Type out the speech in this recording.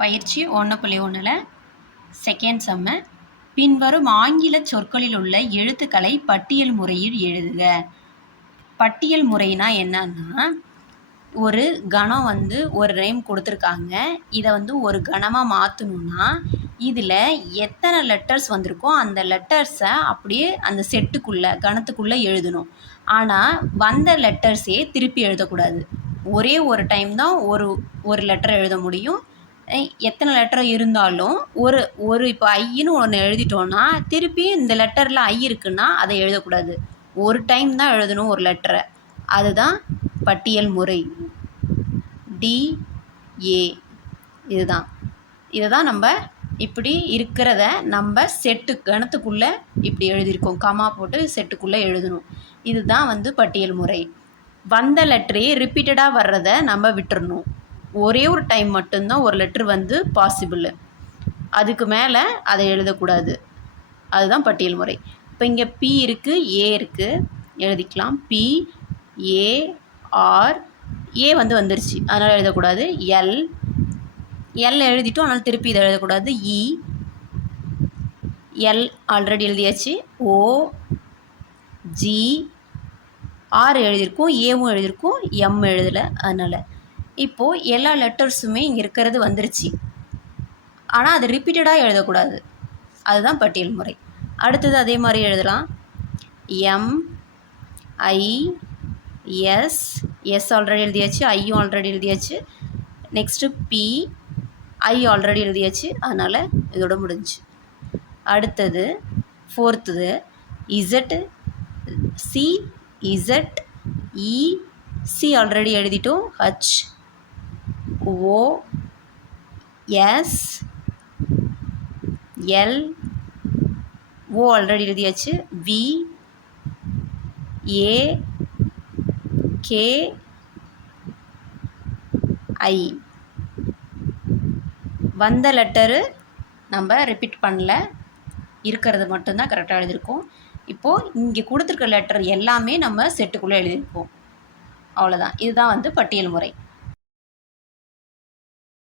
பயிற்சி ஒன்று புள்ளி ஒன்றில் செகண்ட் செம்மு பின்வரும் ஆங்கில சொற்களில் உள்ள எழுத்துக்களை பட்டியல் முறையில் எழுதுக. பட்டியல் முறைனா என்னன்னா ஒரு கணம் வந்து ஒரு ரைம் கொடுத்துருக்காங்க. இதை வந்து ஒரு கணமாக மாற்றணுன்னா இதில் எத்தனை லெட்டர்ஸ் வந்திருக்கோ அந்த லெட்டர்ஸை அப்படியே அந்த செட்டுக்குள்ளே கணத்துக்குள்ளே எழுதணும். ஆனால் வந்த லெட்டர்ஸே திருப்பி எழுதக்கூடாது. ஒரே ஒரு டைம் தான் ஒரு ஒரு லெட்டர் எழுத முடியும். எத்தனை லெட்டர் இருந்தாலும் ஒரு ஒரு இப்போ ஐன்னு ஒன்று எழுதிட்டோன்னா திருப்பி இந்த லெட்டரில் ஐ இருக்குன்னா அதை எழுதக்கூடாது. ஒரு டைம் தான் எழுதணும் ஒரு லெட்டரை அதுதான் பட்டியல் முறை. டிஏ இதுதான். இதை தான் நம்ம இப்படி இருக்கிறத நம்ம செட்டு கணத்துக்குள்ளே இப்படி எழுதியிருக்கோம். கமா போட்டு செட்டுக்குள்ளே எழுதணும். இதுதான் வந்து பட்டியல் முறை. வந்த லெட்டரே ரிப்பீட்டடாக வர்றதை நம்ம விட்டுறணும். ஒரே ஒரு டைம் மட்டும்தான் ஒரு லெட்ரு வந்து பாசிபிள் அதுக்கு மேலே அதை எழுதக்கூடாது. அதுதான் பட்டியல் முறை. இப்போ இங்கே பி இருக்குது ஏ இருக்குது எழுதிக்கலாம். பி ஏ ஆர் ஏ வந்து வந்துருச்சு. அதனால் எழுதக்கூடாது. எல் எல் எழுதிட்டோம் அதனால் திருப்பி இதை எழுதக்கூடாது. இ எல் ஆல்ரெடி எழுதியாச்சு. ஓ ஜி ஆர் எழுதியிருக்கோம். ஏவும் எழுதியிருக்கோம். எம் எழுதலை. அதனால் இப்போது எல்லா லெட்டர்ஸுமே இங்கே இருக்கிறது வந்துருச்சு. ஆனால் அது ரிப்பீட்டடாக எழுதக்கூடாது. அதுதான் பட்டியல் முறை. அடுத்தது அதே மாதிரி எழுதலாம். M I S S already எழுதியாச்சு ஐயும் ஆல்ரெடி எழுதியாச்சு. நெக்ஸ்ட்டு பி ஐ ஆல்ரெடி எழுதியாச்சு. அதனால் இதோட முடிஞ்சு. அடுத்தது ஃபோர்த்துது Z C Z E C already எழுதிட்டோம். H O S L O already எழுதியாச்சு. வி ஏ கே ஐ வந்த லெட்டரு நம்ம ரிப்பீட் பண்ணல. இருக்கிறது மட்டும்தான் கரெக்டாக எழுதியிருக்கோம். இப்போது இங்கே கொடுத்துருக்க லெட்டர் எல்லாமே நம்ம செட்டுக்குள்ளே எழுதியிருக்கோம் அவ்வளோதான் இதுதான் வந்து பட்டியல் முறை.